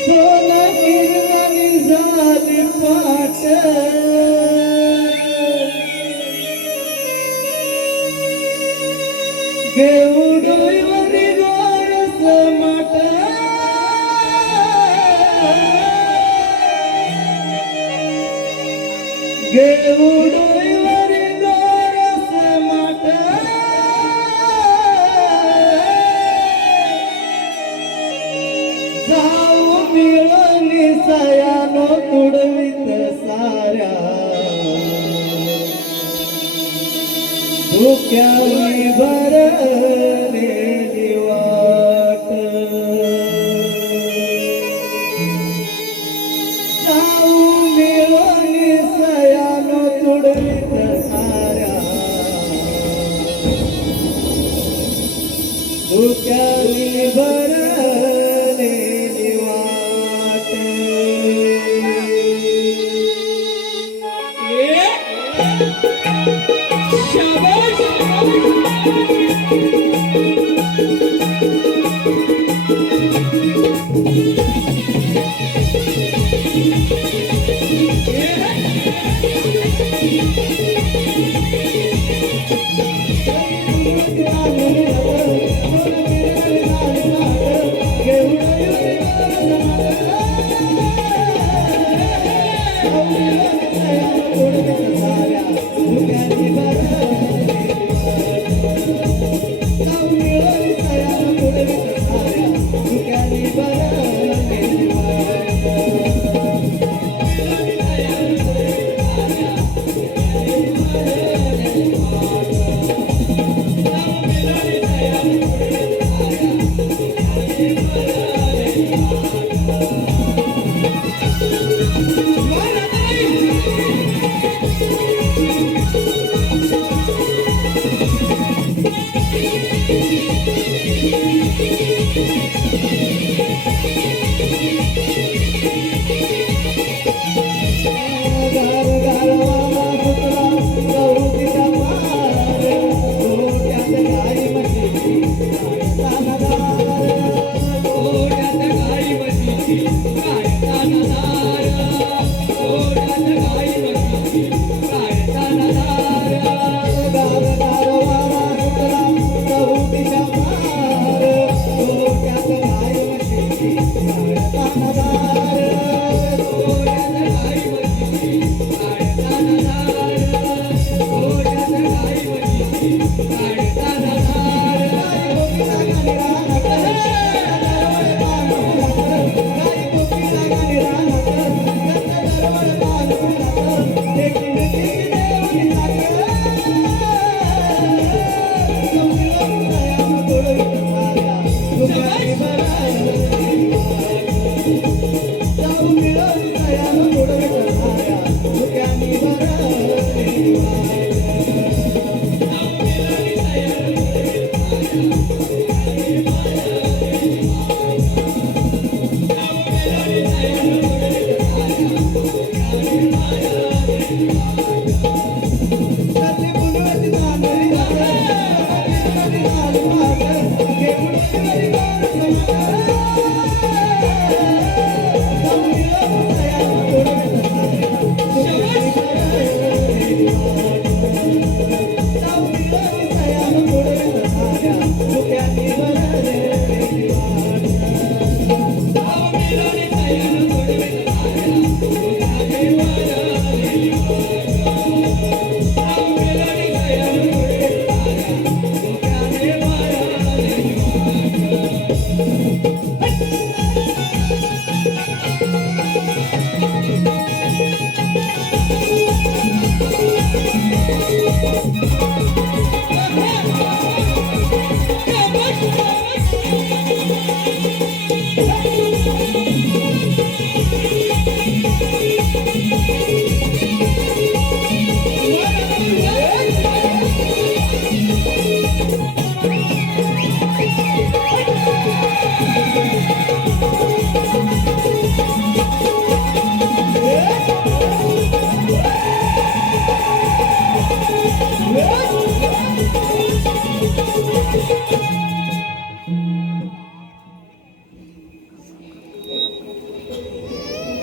सोना किरणानी झाली पाट गेवडोईवरी गोरस माट गेवडोईवरी गोरस माट जाऊ मिळून सयानो तुडवीत साऱ्या धुक्यानी भरलेली वाट जाऊ मिळून सयानो तुडवीत साऱ्या धुक्यानी भरलेली वाट शाबाश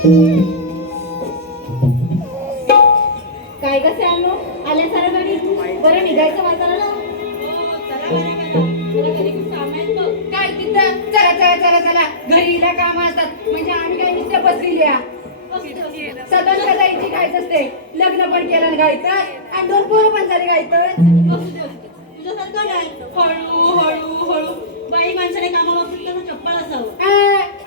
काय कसे आणू आल्या साऱ्या गाडी बरं निघायचं बाजाराला. काय तिथं चला चला चला चला घरीला काम असतात म्हणजे आम्ही काही नुसतं बसलेली सदन जायची गायच असते. लग्न पण केलं आणि गायचं आणि 2 पोरं पण झाली गायचं. तुझ्यासारखं नाही हळू हळू हळू बाई माणसाने कामाला असलं तर चप्पल असावं.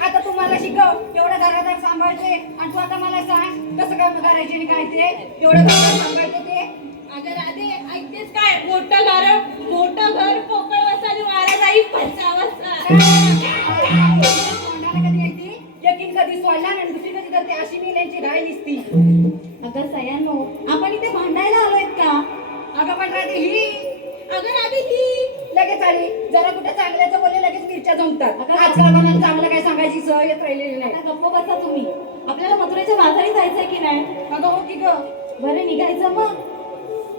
आता तू मला शिकव एवढं घरादार सांभाळते आणि तू आता मला सांग कसं काम करायचे आणि काय ते एवढं घरादार सांभाळते ते. अगं राधे ऐकतेस काय मोठं घर पोकळ वाजता वारा जाई 5 वाजता. तोंडाला कधी येते यकीन कधी सोडला आणि दुसरी कधी करते अशी मी त्यांची घाई दिसती. अगं सयांनो आपण इथे भांडायला आलोय का. अगं पण राहते ही अगं राधे ही लगेच आली जरा कुठे चांगल्याचं बोलले लगेच मिरच्या जमतात. आजकाल कोणाला चांगलं काय सांगायची सवय येत राहिलेली नाही. आता गप्प बसा तुम्ही. आपल्याला मथुरेच्या बाजारी जायचंय की नाही. अगं हो की ग बरं निघायचं मग.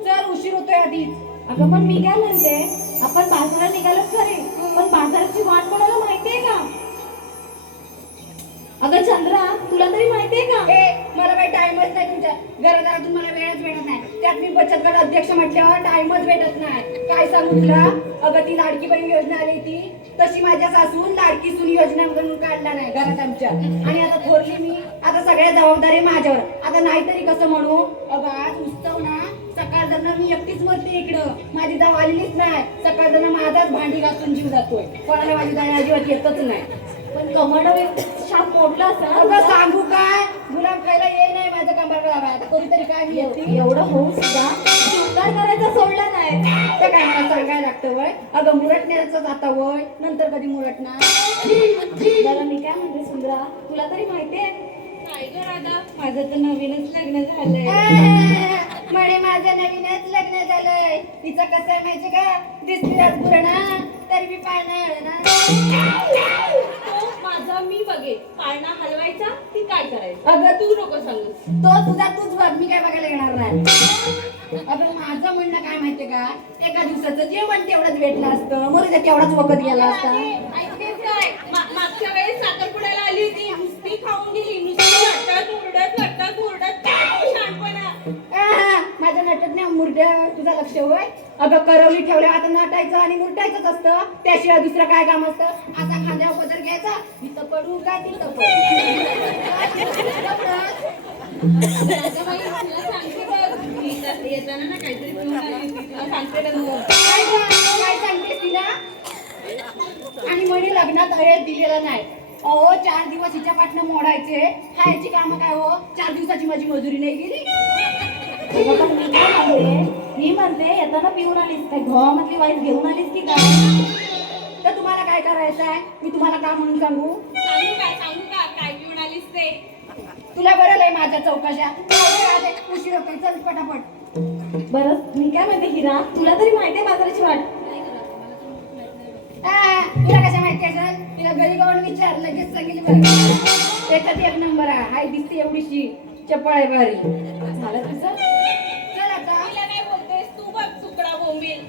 चल उशीर होतोय आधीच. अगं पण मी काय म्हणते आपण बाजारात निघालोच खरे पण बाजाराची वाट कोणाला माहितीये का. अगं चंद्रा तुला तरी माहितीये का. मला काही टाइमच नाही तुमच्या घरादारातून मला वेळच भेटत नाही. त्यात मी बचत गट अध्यक्ष म्हटल्यावर टाइमच भेटत नाही. काय सांगू तुला अगं ती लाडकी बहीण योजना आली ती तशी माझ्या सासून लाडकी सून योजना म्हणून काढला नाही घरात आमच्या. आणि आता थोरली मी आता सगळ्या जबाबदारी माझ्यावर. आता नाहीतरी कसं म्हणू अगं आज उत्सव ना सकाळ जण मी एकटीच मरते इकडं. माझी जाव आलेलीच नाही. सकाळ जण माझाच भांडी घासून जीव जातोय. कोणाला माझी जाय अजिबात येतच नाही. पण कमंड शाप मोडला अगं सांगू काय गुलाब खायला ये नाही माझं कंबर आता कधीतरी काय मी येते. एवढं होऊन सुद्धा शृंगार करायचा सोडला नाही. तर काय मला सांगायला लागतं वय. अगं मुरटण्याचं जाता वय नंतर कधी मुरटणार. बरं मी काय म्हणते सुंदरा तुला तरी माहितीये काय ग राधा माझं तर नवीनच लग्न झालंय. म्हणे माझं नवीनच लग्न झालंय. तिचं कसं आहे माहिती का दिसली आज पुरणा तरी मी पाळणा माझा मी बघे पाळणा हलवायचा ती काय करायचं. अगं तू नको सांगू तो तुझा तूच बघ मी काय बघायला येणार नाही. अगं माझं म्हणणं काय माहितीये का एका दिवसाचं जेवण तेवढंच भेटलं असतं मग तेवढाच वखत गेला असता. ऐकतेस काय मागच्या वेळेस साखरपुड्याला आली होती नुसती खाऊन गेली नुसती लटक उरडत काय शहाणपणा. माझ्या नटत नाही मुरड्या तुझा लक्ष होय. अगं करवली ठेवल्या आता नटायचं आणि मुरटायचंच असतं त्याशिवाय दुसरं काय काम असतं. आता खांद्यावर पदर घ्यायचा इथं पडू काय तिथं पडू. येताना ना काहीतरी सांगते काय सांगतेस तिला. आणि म्हणे लग्नात अय्यत दिलेला नाही. अहो 4 दिवस हिच्या पाटणं मोडायचे खायची कामं काय हो 4 दिवसाची माझी मजुरी नाही गेली. मी म्हणते येताना पिऊन आलीस काय घोवामधली वाईफ घेऊन आलीस की काय. तर तुम्हाला काय करायचं आहे मी तुम्हाला का म्हणून सांगू काय पिऊन आलीस ते. तुला बरं लय माझ्या चौकशा उशीर होतोय चल पटापट. बरं मी काय म्हणते हिरा तुला तरी माहितीये बाजाराची वाट. तुला कशा माहिती असेल तिला घरी गाऊन विचार लगेच सांगितलं बरं. एखादी 1 नंबर आहे हाय दिसते एवढीशी चपळ आहे भारी. झालं तुझं चल आता काय बोलतेस तू बघ तुकडा बोंबील.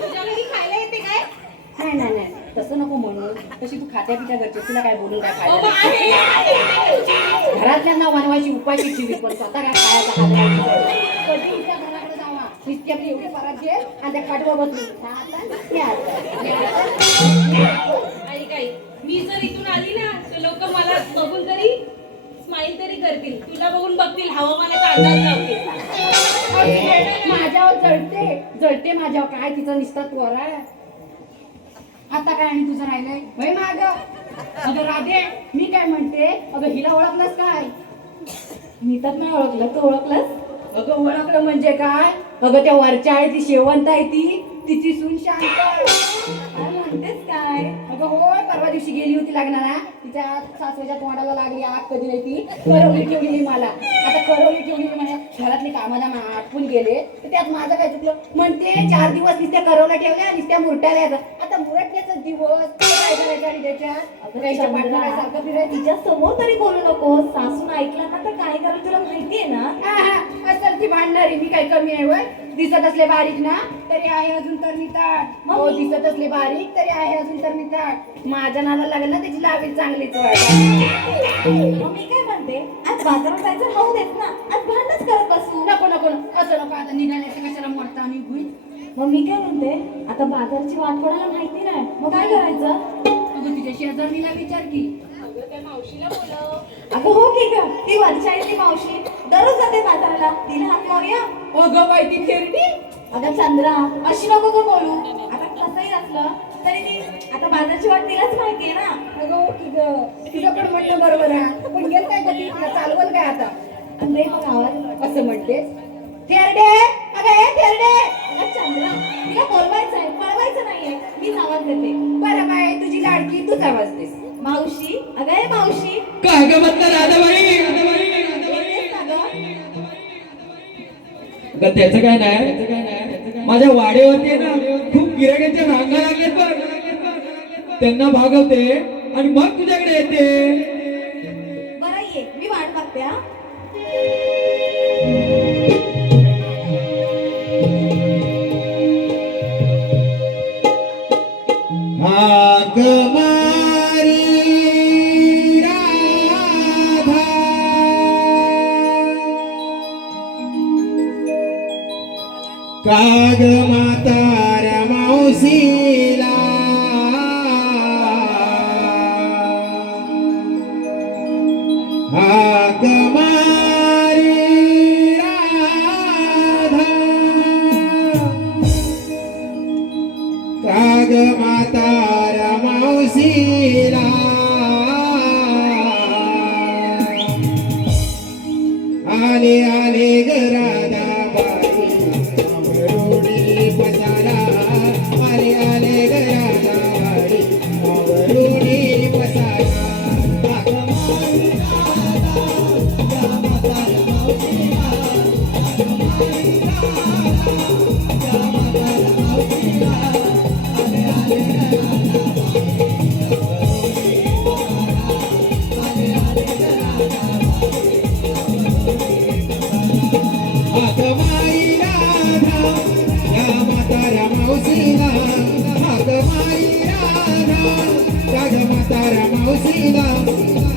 तुझ्या घरी खायला येते काय. नाही नाही नाही तसं नको म्हणून तशी तू खात्या पित्या घरचे तुला काय बोलून काय फायदा. घरातल्यांना बनवायची उपायची ठेवी पण स्वतः काय खायचा कधी तिच्या घराकडे जावा नुसती आपली एवढी परात घे आणि त्या खाटवर बसली आणि काही मी जर इथून आली ना तर लोक मला बघून तरी स्माईल तरी करतील तुला बघून बघतील हवामानाचा अंदाज लावतील. माझ्यावर जळते माझ्यावर काय तिचा निसता त्वरा. आता काय आणि तुझं राहिलंय भाई माग. अगं राधे मी काय म्हणते अगं हिला ओळखलंस काय. मी तर नाही ओळखलं तू ओळखलंस. अगं ओळखलं म्हणजे काय अगं त्या वरच्या आहे ती शेवंत आहे ती तिची सून शांत. काय म्हणतेस काय. अगं होय परवा दिवशी गेली होती लग्नाला तिच्या सासऱ्याच्या तोंडाला लागली आग कधी नाही ती करवली ठेवली मला. आता करवली ठेवली म्हणे घरातली कामाला आटपून गेले तर त्यात माझं काय चुकलं म्हणते 4 दिवस नुसत्या करवल्या ठेवल्या नुसत्या मुरटायला येतात. आता मुरटण्याचा दिवस काय करायचं आणि त्याच्या पाठला काय सारखं फिरायचं. तिच्या समोर तरी बोलू नको सासून ऐकलं ना तर काय करायला तुला माहितीये ना. असं ती भांडणारी मी काय कमी आहे वय दिसत असले बारीक ना तरी आहे अजून तर निताट हो दिसत असले बारीक तरी आहे अजून तर निताट माझ्या नाला लागेल ना त्याची लावी चांगलीच वाट मी काय म्हणते आज बाजारात जायचं राहू देत ना आज भांडणच करत बसू नको नको नको असं नको आता निघाल्याचं कशाला मोडता आम्ही भुई मग मी काय म्हणते आता बाजारची वाट कोणाला माहिती नाही मग काय करायचं अगं तुझ्या शेजारणीला विचार की अगं त्या मावशीला बोलव. अगं हो की ग ती वरच्या आहे ती मावशी दररोज जाते बाजाराला तिला हात लावूया अगं बाई ती थेरडी अगं चंद्रा अशी नको ग बोलू आता कसंही असलं तरी ती आता बाजारची वाट तिलाच माहितीये ना अगं हो की ग तुझं पण म्हणणं बरोबर आहे पण गेल काय गती तुला चालवल काय आता आणि नाही मग आवाज असं म्हणते थेरडे अगं हे थेरडे अगं चंद्रा तिला बोलवायचंय पळवायचं नाहीये मीच आवाज देते बरं बाय तुझी लाडकी तूच आवाज देस मावशी अगं हे मावशी काय ग म्हणता राधाबाई येतेस ना गं? अगं त्याचं काय नाही माझ्या वाडेवरती आहे ना खूप गिराक्यांच्या रांगा लागलेत बघ त्यांना भागवते आणि मग तुझ्याकडे येते बरं ये मी वाट बघते हा हाक मारी राधा काग म्हाताऱ्या मावशीला हाक मारी राधा काग म्हाताऱ्या मावशीला आले आले गराधा बाई आवरोडी पसारा आले आले गराधा बाई आवरोडी पसारा हाक मारी राधा, या म्हाताऱ्या मावशीला, हाक मारी राधा, या म्हाताऱ्या मावशीला. हाक मारी राधा या म्हाताऱ्या मावशीला हाक मारी राधा राधा म्हाताऱ्या मावशीला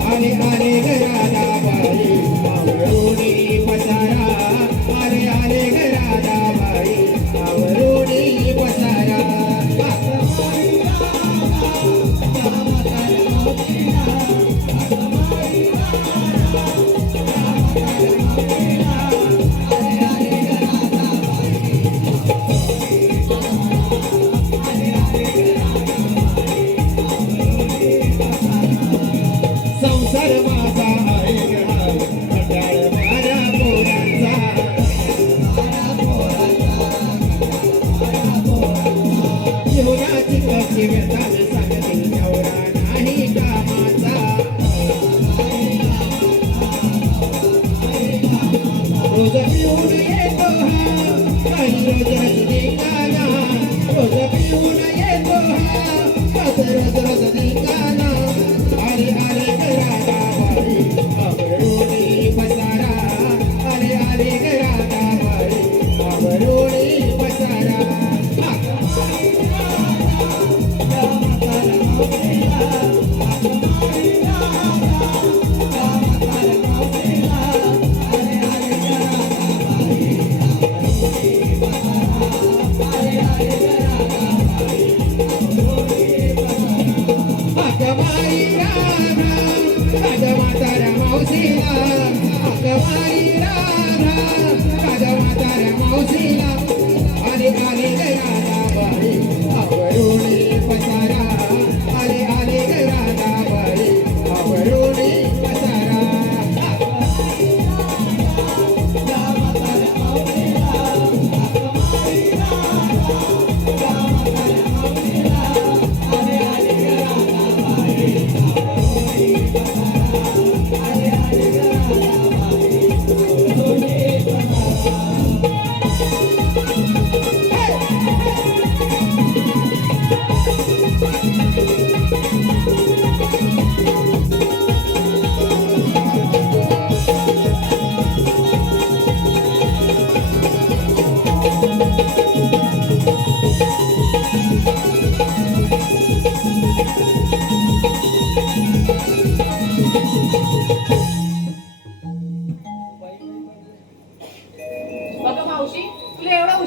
आले आले ग राधा बाई आवरोडी पसारा आले आले ग राधा बाई आवरोडी पसारा हाक मारी राधा या म्हाताऱ्या मावशीला हाक मारी राधा या म्हाताऱ्या मावशीला संसार माझा आहे गं, कंटाळ माझ्या पोरांचा. जीवनाची कशी व्यथा मी सांगते नवरा नाही कामाचा. रोज पिऊन येतो हा काही रोज रजनीकाना रोज पिऊन येतो हा रोज रजनीकाना आले आले गराधा बाई आवरोडी पसारा आले आले गराधा बाई आवरोडी पसारा हाक मारी राधा या म्हाताऱ्या मावशीला हाक मारी राधा या म्हाताऱ्या मावशीला आले आले गराधा बाई आवरोडी पसारा आले आले गराधा बाई आवरोडी पसारा हाक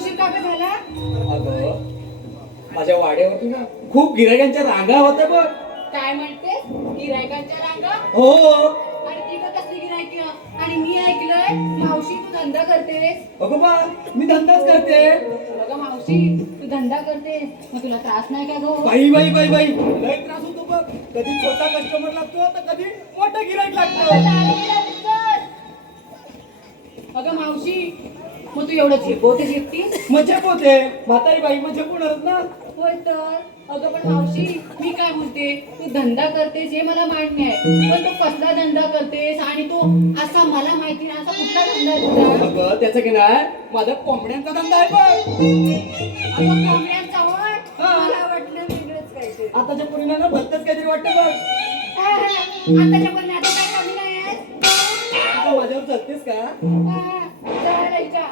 उशीर का बे झाला? अगं माझ्या वाड्यावरती ना खूप गिरायकांच्या रांगा होत्या बघ. काय म्हणते? गिरायकांच्या रांगा? हो. आणि ती का कसली गिरायकी? आणि मी ऐकलंय मावशी तू धंदा करतेस. अगं बा मी धंदाच करते. अगं मावशी तू धंदा करते मग तुला त्रास नाही का गं? बाई बाई बाई बाई लय त्रास होतो बघ. कधी छोटा कस्टमर लागतो तर कधी मोठा गिरायक लागतो. अगं मावशी मग तू एवढं झेपवते झेपतीस? मजा होते म्हातारी बाई मजा होणारच ना. होय तर. अगं पण मावशी मी काय म्हणते तू धंदा करतेस हे मला मान्य आहे पण तू कसला धंदा करतेस आणि तो असा मला माहिती नाही असा कुठला धंदा आहे तुझा? अगं त्याचं की नाही माझा कोंबड्यांचा धंदा आहे बघ. अगं कोंबड्यांचा वाट हा. मला वाटलं वेगळंच काहीतरी. आताच्या पोरीला ना भलतच काहीतरी वाटतं बघ. आताच्या पण आता काय कमी नाही आहे? तू माझ्यावर चालतेस का?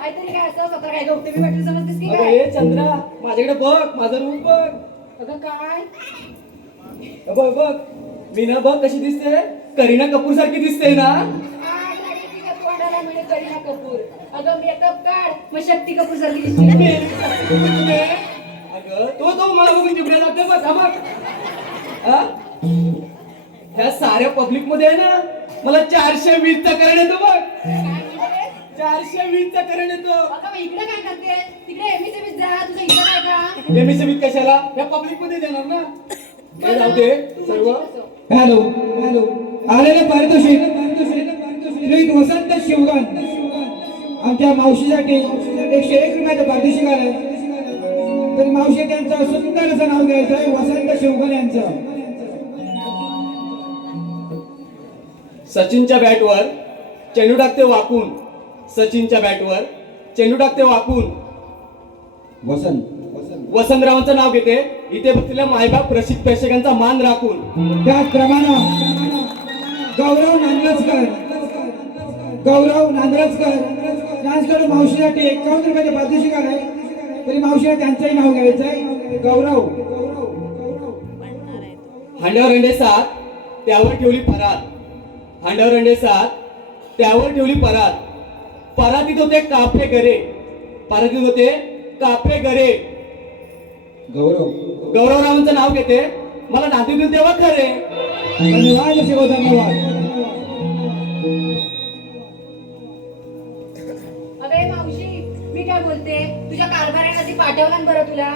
काहीतरी काय असं स्वतः काय गवते मी वाटलं समजतेस की अगं काय? हे चंद्रा माझ्याकडे बघ माझं रूप बघ. अगं काय? बघ बघ मी ना बघ कशी दिसते करीना कपूर सारखी दिसते ना. तोंडाला मिळे करीना कपूर. अगं मेकअप काढ मग शक्ती कपूर सारखी दिसते. अगं तो मला बघून जिबड्या लागते बघ. हा बघ हा? ह्या साऱ्या पब्लिक मध्ये आहे ना मला 420 चा करण येतो बघ. काय म्हणते? 420 चा करण येतो. अगं मग इकडे काय करते? तिकडे एमएसएमएस जा तुझं इकडे काय का? एमएसएमई कशाला या पब्लिक मध्ये देणार ना. काय जाऊ दे सर्व. हॅलो हॅलो आलेले पारितोषिक श्री वसंत शिवगण आमच्या मावशीसाठी 101 रुपयाचं पारितोषिक आलंय. तर मावशी त्यांचं सुंदर असं नाव घ्यायचं आहे वसंत शिवगण यांचं. सचिनच्या बॅटवर चेंडू टाकते वाकून. सचिनच्या बॅटवर चेंडू टाकते वाकून. वसंतरावांचं नाव घेते इथे बसलेल्या मायबाप रसिक प्रेक्षकांचा मान राखून. त्याचप्रमाणे गौरव नांदरजकर यांच्याकडे मावशीसाठी 51 रुपयाचं पारितोषिक आलंय. तरी मावशीला त्यांचंही नाव घ्यायचं आहे गौरव. हांड्यावर अंडे 7 त्यावर ठेवली परात. हांड्यावर अंडे 7 त्यावर ठेवली परात. परातीत होते कापे गरे. परातीत होते कापे गरे. गौरवरावांचं नाव घेते मला नातीतून तेव्हा खरे. धन्यवाद शिव धन्यवाद. अगं मावशी मी काय बोलते तुझ्या कारभाराने कधी पाठवला ना बरं तुला?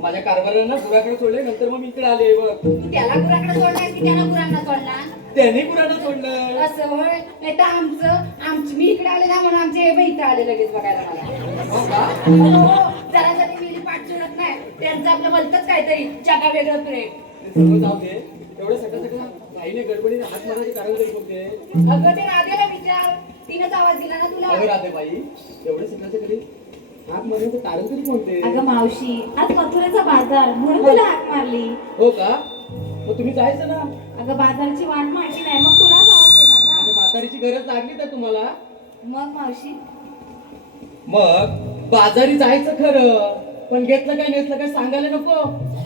माझ्या कारभाराला गुराकडे सोडले नंतर मग मी इकडे आले बघ. तू त्याला गुराकडे सोडलास की त्याला गुरांना सोडला? त्यांनी गुरांना सोडलं. असं होय. नाही तर आमचं मी इकडे आले ना म्हणून आमचे हे बाई इथं आले लगेच बघायला मला. हो का? हो, जरा जरी मिली पाठ सोडत नाही त्यांचं आपलं भलतंच काहीतरी जगा वेगळं प्रेम. ते सर्व जाऊ दे. एवढं सगळं घाईने गडबडीने हात मारायचे कारण तरी बघते. अगं ते राधेला विचार तिनंच आवाज दिला ना तुला. अगं राधे बाई एवढं सगळ्याच्या कधी हात मारण्याचं कारण तरी कोणते? अगं मावशी आज मथुरेचा बाजार म्हणून तुला हाक मारली. हो का? मग तुम्ही जायचं ना. अगं बाजाराची वाट माहिती नाही मग तुलाच आवाज देणार आणि ना. म्हातारीची गरज लागली तर तुम्हाला मग मावशी मग बाजारी जायचं खरं पण घेतलं काय नेसलं काय सांगायला नको.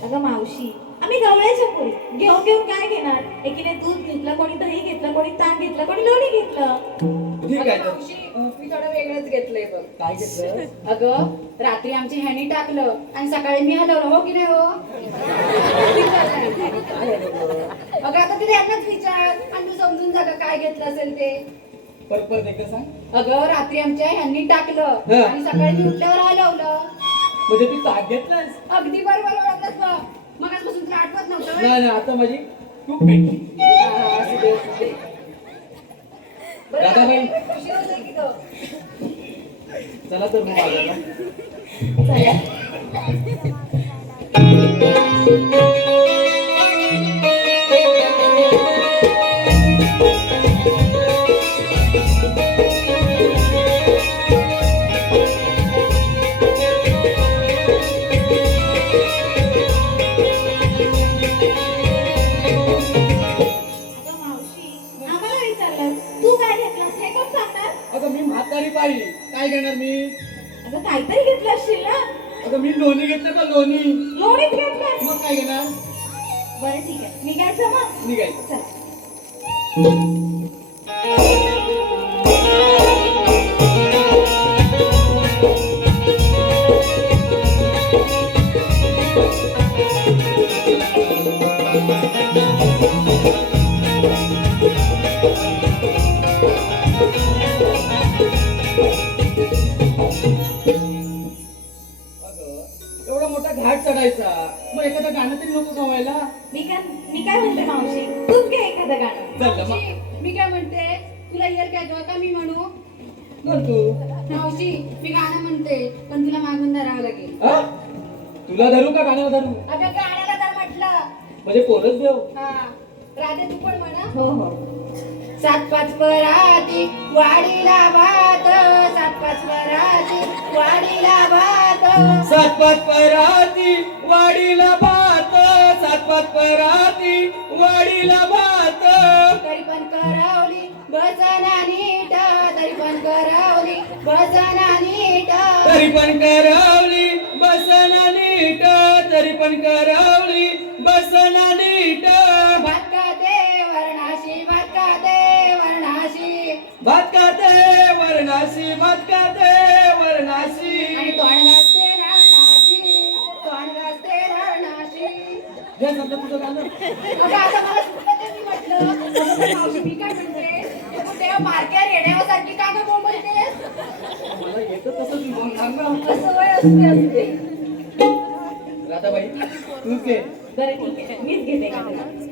अगं मावशी आम्ही गवळ्याच्या पोरी घेऊन घेऊन काय घेणार. एकीने दूध घेतलं कोणी दही घेतलं कोणी ताक घेतलं कोणी लोणी घेतलं. ठीक अगं आहे तर. मावशी मी थोडं वेगळंच घेतलंय बघ. काय घेतलं? अगं रात्री आमची ह्यानी टाकलं आणि सकाळी मी हलवलं हो की नाही हो? अगं आता तिला यांनाच विचार आणि तू समजून जा गं काय घेतलं असेल ते. परत एकदा सांग. अगं रात्री आमच्या ह्यांनी टाकलं हा. आणि सकाळी मी उठल्यावर हलवलं. म्हणजे तू ताक घेतलास? अगदी बरोबर ओळखलंस बघ. मगाचपासून तुला आठवत नव्हतं व्हय? नाही नाही आता माझी खूप पेटली. हा, असू दे, असू दे. बरं, राधाबाई. उशीर होतोय की गं? चला तर मग बाजारला. अगं मावशी आम्हाला विचारलं तू काय घेतलंस हे कोण सांगणार. अगं मी म्हातारी बाई काय घेणार मी? अगं काहीतरी घेतलं असशील ना. अगं मी लोणी घेतलं का लोणी? लोणीच घेतलं. मग काय घेणार? बरं ठीक आहे निघायचं मग. निघायचं. चल. एवढा मोठा घाट चढायचा, मग एखादं गाणं तरी नको गवायला. मी काय म्हणते मावशी, तूच घे एखादं गाणं. चल ना, मावशी, मी काय म्हणते, तुला इयर काय का मी म्हणू? कर तू. मावशी, मी गाणं म्हणते, पण तुला मागून धरावं लागेल. हा? तुला धरू का गाण्याला धरू? अगं गाण्याला तर म्हटलं. म्हणजे पोरच देव. हा, राधे तू पण म्हणा. हो हो. 7-5 पराती वाडीला भात, 7-5 पराती वाडीला भात. 7-5 पराती वाडीला भात, 7-5 पराती वाडीला भात. तरी पण करवली बसना नीट, तरी पण करवली बसना नीट. तरी पण करवली बसना नीट, तरी पण करवली बसना नीट. भात खाते वर्णाशी, भात खाते वर्णाशी, भात खाते वर्णाशी, भात खाते वर्णाशी. आणि तोंड घासते राणाशी, तोंड घासते राणाशी. हे समजा तुझं गाणं. अगं आता मला सुटलं ते मी म्हटलं. अगं पण मावशी मी काय म्हणते, तू तेव्हा मारक्या रेड्यासारखी का गं बोंबलतेस? मला येतं तसं तू बोलणार ना. असं वय असते. राधाबाई तूच घे. बरं ठीक आहे, मीच घेते गाणं.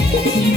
Thank you.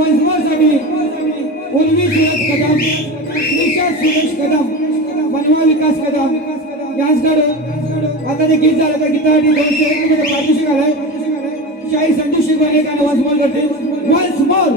वंशवासाठी उर्वी सुरज कदम, निशा सुरेश कदम, मनवा विकास कदम यांच्याकडे आता ते गीत झालं. त्या गीतासाठी 201 रुपये पारितोषिक आलंय. शाही संजू शिकवाने गाणं वन्स मोर करते. Once more.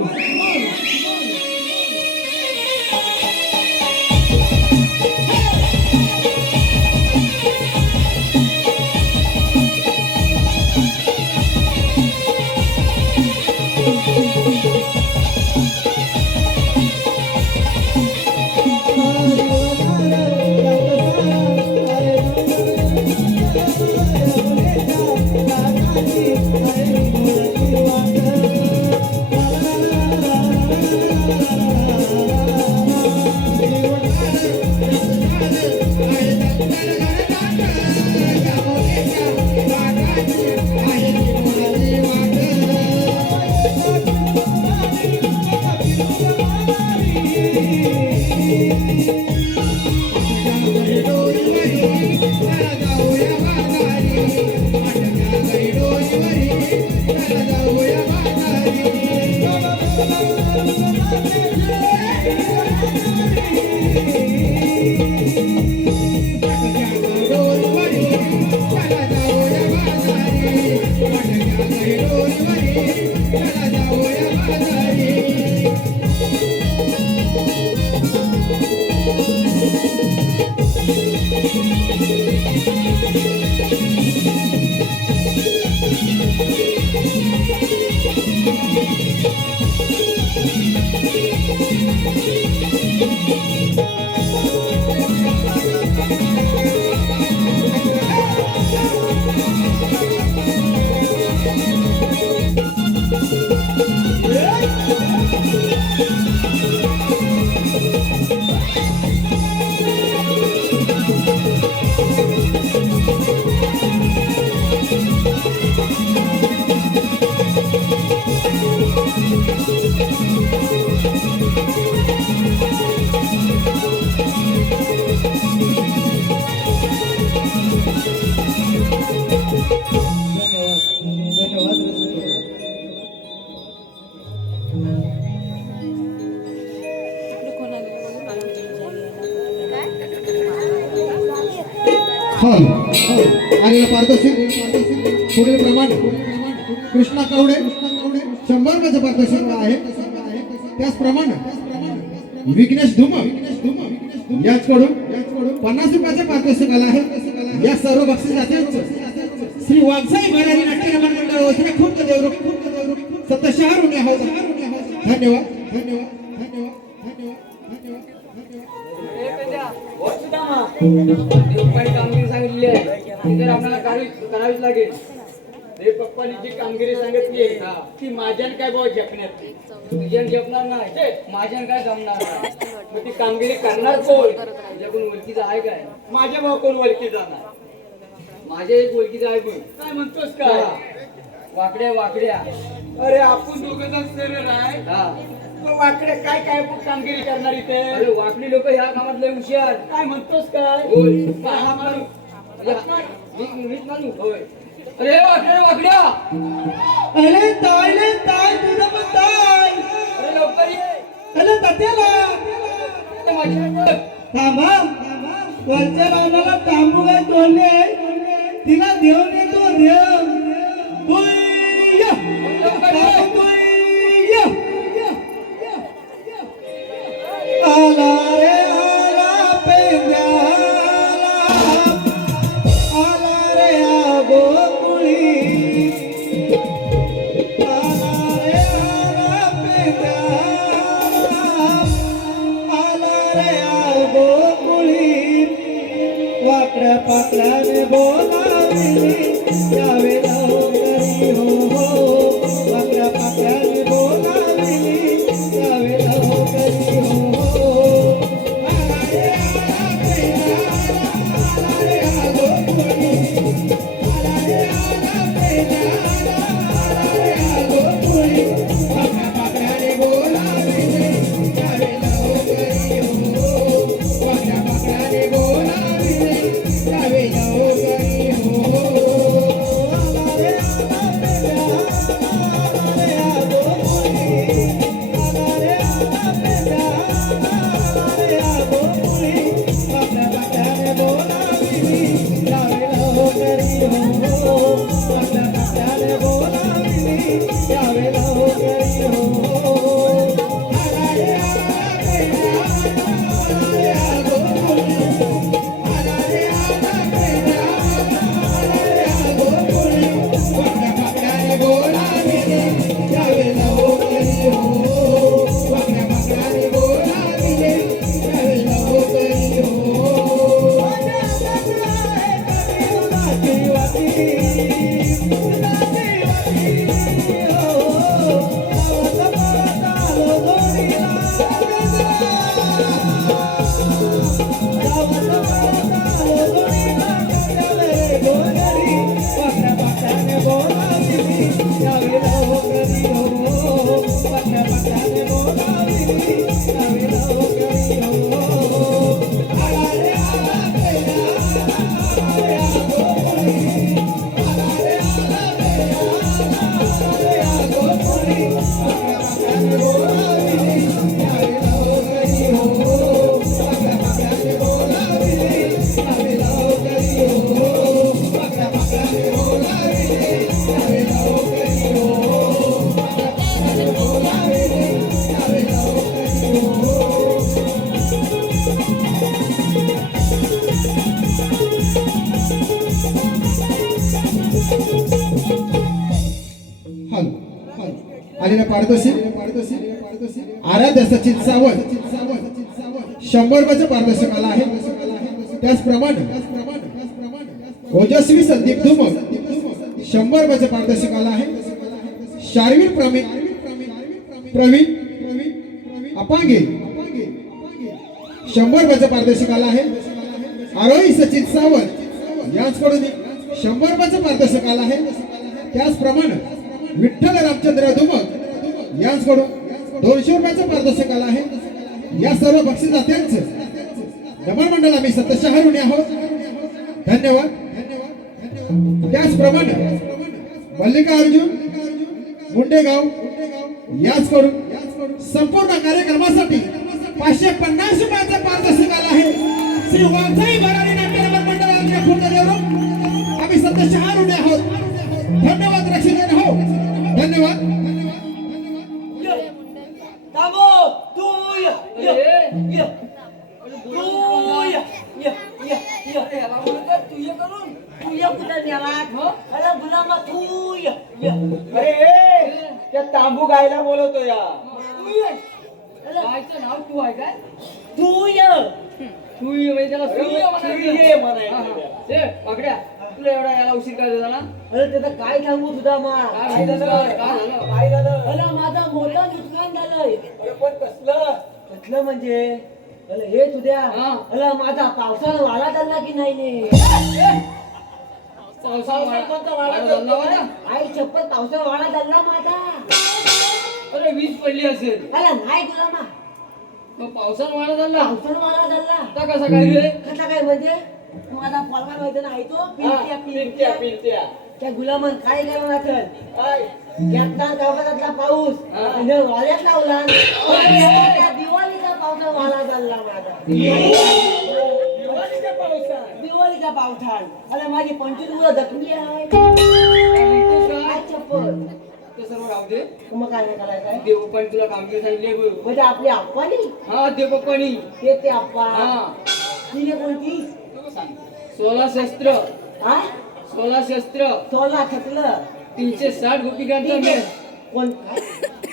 आलेला पारितोषिक पुढील प्रमाणे कृष्णा कवडे 100 रुपयाचं पारितोषिक आहे. त्याचप्रमाणे विघ्नेश धुम याचकडून 50 रुपयाचं पारितोषिक आलं आहे. या सर्व बक्षिसाचे श्री वाघसाई भैरवी नाट्य रमण मंडळ वसरे खूप देवरुख सतशहार होणे आहोत. धन्यवाद धन्यवाद धन्यवाद धन्यवाद काही कामगिरी सांगितली आहे ती जर आपल्याला करावीच लागेल. रे पप्पानी जी कामगिरी सांगितली आहे ती माझ्यान काय बाबा झेपण्यात तुझ्यान झेपणार नाही, माझ्यान काय जमणार नाही. मग ती कामगिरी करणार कोण? तुझ्या कोण ओळखीचा आहे काय? माझ्या भाऊ कोण ओळखीचा नाही. माझ्या एक ओळखीचा आहे कोण? काय म्हणतोस काय? वाकड्या वाकड्या. अरे आपण दोघं जण सर आहे वाकडे काय काय कामगिरी करणार इथे? अरे वाकडी लोक ह्या कामात लय हुशार. काय म्हणतोस काय? होय. अरे वाकड्या वाकड्या. अरे ताय तुझं पण ताय. अरे लवकर ये. अरे तात्याला थांबा. वरच्या रावणाला तांबू काय तोडले तिला देऊन येतो देव. आला रे आला पेंड्याला आला रे गोकुळी. आला रे आला पेंड्याला आला रे गोकुळी. वाकड्या पाकड्याने बोलाविली यावे लवकरी हो. वाकड्या पाकड्याने बोलाविली यावे लवकरी हो. आलेला पारितोषिक आराध्य सचिन सावंत 100 रुपयाचं पारितोषिक आला आहे. त्याचप्रमाणे ओजस्वी संदीप धुमक 100 रुपयाचं पारितोषिक आला आहे. शारवीर प्रवीण अपांगे 100 रुपयाचं पारितोषिक आला आहे. आरोही सचिन सावंत यांच्याकडून 100 रुपयाचं पारितोषिक आला आहे. त्याचप्रमाणे विठ्ठल रामचंद्र धुमक यांच्याकडून 200 रुपयाचं पारितोषिक आलं आहे. या सर्व बक्षिसदात्यांचं नमन मंडळ आम्ही सतशः ऋणी आहोत. धन्यवाद. त्याचप्रमाणे मल्लिकार्जुन मुंडेगाव यांच्याकडून संपूर्ण कार्यक्रमासाठी 550 रुपयाचं पारितोषिक आलं आहे. श्री वाघजाई भरारी नाट्य नमन मंडळाच्या खुर्ददेवरून आम्ही सतशः ऋणी आहोत. धन्यवाद रक्षित हो. धन्यवाद. त्या तांबू गायला बोलवतो या गायचं नाव तू आहे काय? तू म्हणजे त्याला ये म्हणायचं. ए, पाकड्या, तुला एवढा याला उशीर काय झाला ना? अरे त्याचं काय सांगू तुझा मा काय झालं? काय झालं? अला, माझा मोठा नुकसान झालंय. अरे पण कसलं म्हणजे अरे हे तुझ्या हा. अरे माझा पावसाला वाळा चालला की नाही ने पावसाळा वाळा झाला होता? आई चप्पल पावसाला वाळा चालला माझा. अरे वीज पडली असेल. अरे नाही तुला मा मग पावसाळा वाळा झाला. पावसाला वाळा चालला आता कसा काय रे? कसा काय म्हणजे माझा पोरगा माहिती नाही तो पिंट्या त्या गुलामान काय करणार असेल घेतला कागदातला पाऊस आणि वाऱ्यात लावला त्या दिवाळीचा पावसा वाळा चालला माझा. दिवाळीच्या पावसात अरे माझी 25 मुलं जखमी आहे. काय चप्पल ते सर्व राहू दे. मग काय नाही करायचं देवप्पानी तुला कामगिरी सांगितली बघ. म्हणजे आपली आप्पानी हा देवप्पानी ते आप्पा हा तिने कोणती 16 शस्त्र हा 16 शस्त्र 16 छकलं 360 गोपिकांचा मेळा. कोण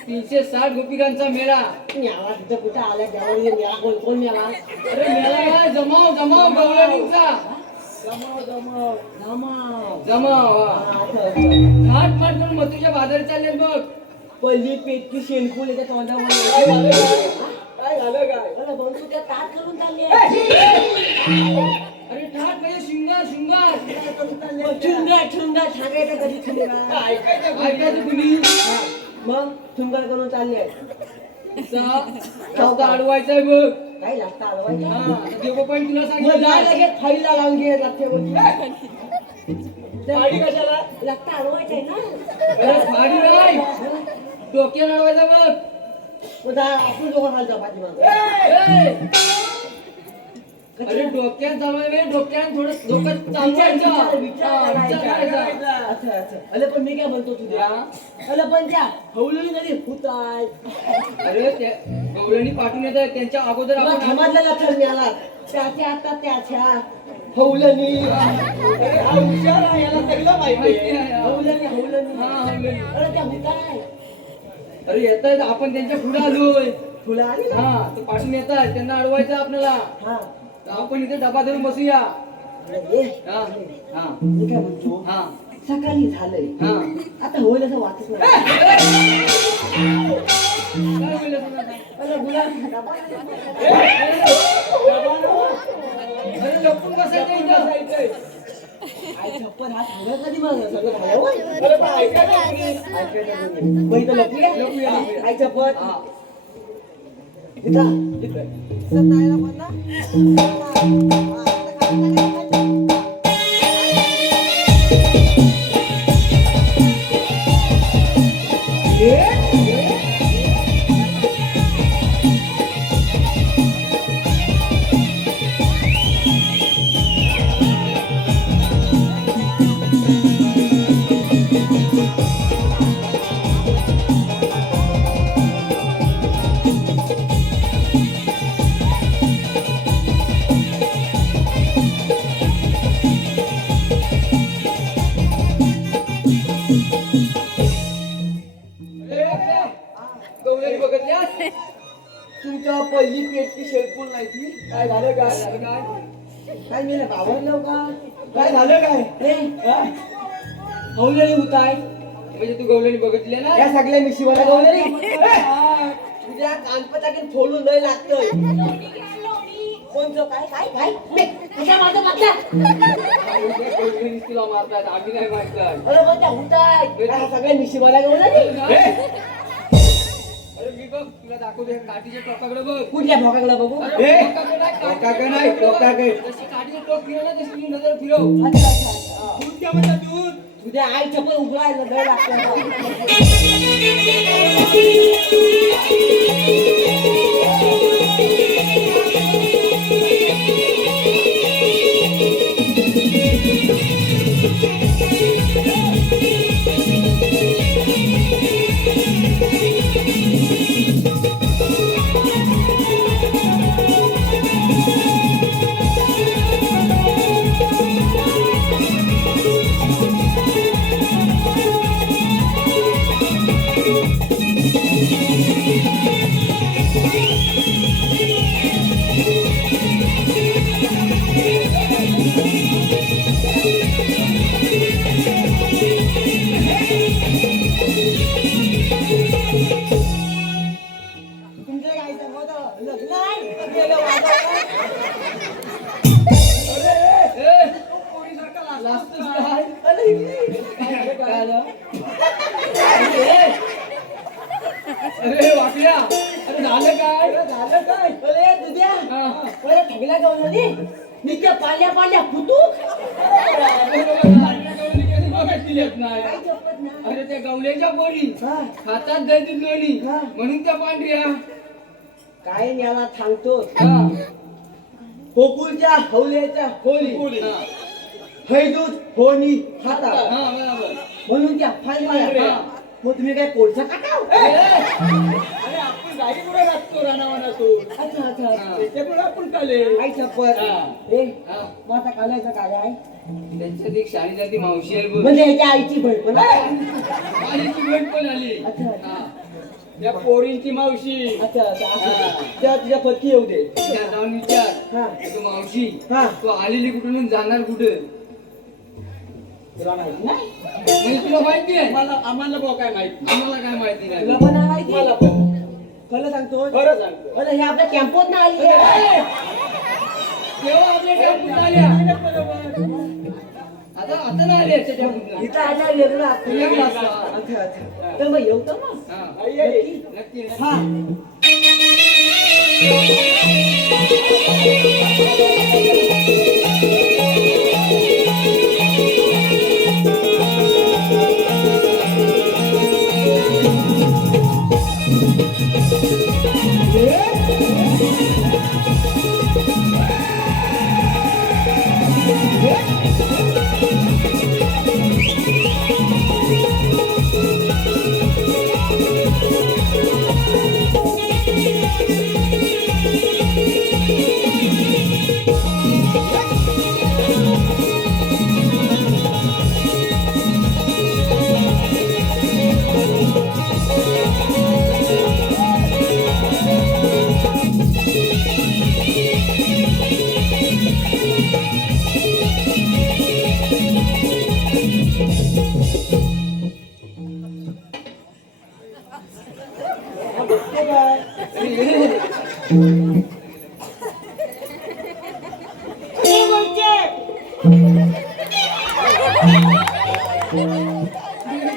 360 गोपिकांचा मेळा. मेळा तिथं कुठं आला त्यावर मेळा कोण मेळा अरे मेळा जमाव गवळणींचा जमाव जमाव थाट फाट करून मथुरेच्या बाजारी चालले बघ. पहिली पेटकी शेणफूल येते तोंडामध्ये. काय झालं काय अरे बंधू त्या ताट करून चालली अरे ठाट म्हणजे शिंगार ठुंगा ठाकायचं कधी ठुंगा ऐकायचं कुणी. मग ठुंगा करून चालली आहे. चौका अडवायचा बघ. काय लागतं आलवायचं हा देवप्पानी तुला मग जाय सांगितलं. लगेच फाईला लावून घे लागते कशाला लागतं आलवायचं आहे ना. अरे फाडी राय डोक्यात अडवायचा बघ. मग जा आपण दोघं खालचा पाठीमागं. ए! अरे डोक्यात चालवाय डोक्यात थोडं डोक्यात चालवायचं. हा, विचार करायचा. अच्छा अरे पण मी काय म्हणतो तुझ्या अरे पण त्या हवलेली नदी फुताय अरे त्या गवळणी पाठवून येत त्यांच्या अगोदर तुला आपण धमातल्या लक्षात मिळाला त्याच्या आता त्याच्या हवलनी अरे हा हुशार आहे याला सगळं माहिती माहिती आहे. आहे. हवलनी हा, हवलनी. अरे त्या हुताय अरे येत आहेत आपण त्यांच्या पुढे आलोय. तुला आली ना हा ते पाठवून येत आहेत त्यांना अडवायचं आपल्याला. हा तर आपण इथे डबा धरून बसूया. हा हा मी काय म्हणतो हा सकाळी झालंय हा आता होईल असं वाटत नाही. काय बोलला तुला? अरे गुलाब अरे लपून बसायचं इथं. आई छप्पन हा झालं कधी माझं सगळं झालं होय. अरे पण ऐकायला कोणी? ऐकायला कोणी? मग इथं लपूया लपूया. आई छप्पन हा. इथं सतायला पण ना गौरी बघितल्यास? तुमच्या पहिली पेटची शेलपूल नाही ती काय झालं काय झालं काय? काय मी ना बावरलं का काय झालं काय? हवलेली होताय म्हणजे तू गवळणी बघितल्या ना? या सगळ्या मिशीवाला गवलेली तुझ्या कानपटाकीन फोडून लय लागतंय कोणचं काय काय काय तुझ्या माझं मागल्या गवळणी तुला मारतात, आम्ही नाही मारतात. अरे पण त्या होताय या सगळ्या मिशीवाला गवलेली अरे मी बघ तुला दाखवते काठीच्या टोकाकडे बघ. कुठल्या भोकाकडे बघू अरे टोकाकडे नाही, टोकाकडे नाही, टोकाकडे. जशी काठीचं टोक फिरव ना तशी तुझी नजर फिरव. अच्छा अच्छा अच्छा दूध घ्या म्हणता दूध. तुझ्या आईच्या पण उघडायला लय लागतं तुमच्या आईचं होतं लग्न आहे का गेलं वाजवायला? ए, पोरीसारखा लाजतोस काय? अरे इकडे. काय झालं? अरे वाकड्या, अरे झालं काय? अरे झालं काय? अरे तुझ्या हा. अरे ठगला गवलेली नित्य पाल्या पाल्या फुटू नाही. अरे त्या गवल्याच्या पोरी हा. हातात दैतीत लोणी हा. म्हणून त्या पांढऱ्या. काय याला सांगतो हा. गोकुळच्या हवल्याच्या होली हा. हैदूत होणी हाता हा, बरोबर. म्हणून त्या फायल्या हा. मग तुम्ही काय कोळसा काटाव अरे आपण गाडी पुढे लागतो रानावनातून. अच्छा अच्छा हा. त्याच्यापुढे आपण चाले. आई छप्पर हा. ए हा. मग आता कालायचं काय आहे त्यांच्यात एक शाळी जाती मावशी आहे बघ. म्हणजे याच्या आईची बहीण पण आहे. आईची भेट पण आली. अच्छा अच्छा हा. त्या पोरींची मावशी. अच्छा अच्छा हा. असं. त्या तुझ्या पत्नी येऊ दे तिला जाऊन विचार हा तू मावशी हा. तू आलेली कुठून आणि जाणार कुठं? तुला माहिती नाही म्हणजे तुला माहिती आहे आम्हाला भाऊ काय माहिती. आम्हाला काय माहिती नाही. तुला पण नाही माहिती मला पण. खरं सांगतो खरं सांगतो. अरे हे आपल्या कॅम्पोत ना आली आहे. तेव्हा आपल्या टेम्पूत आल्या. आता नाही आले याच्या टेम्पूत. इथं आल्या वेगळं असतं. वेगळं असतं. अच्छा अच्छा तर मग येऊ तर मग हा. आई, आई. नक्की नक्की. हा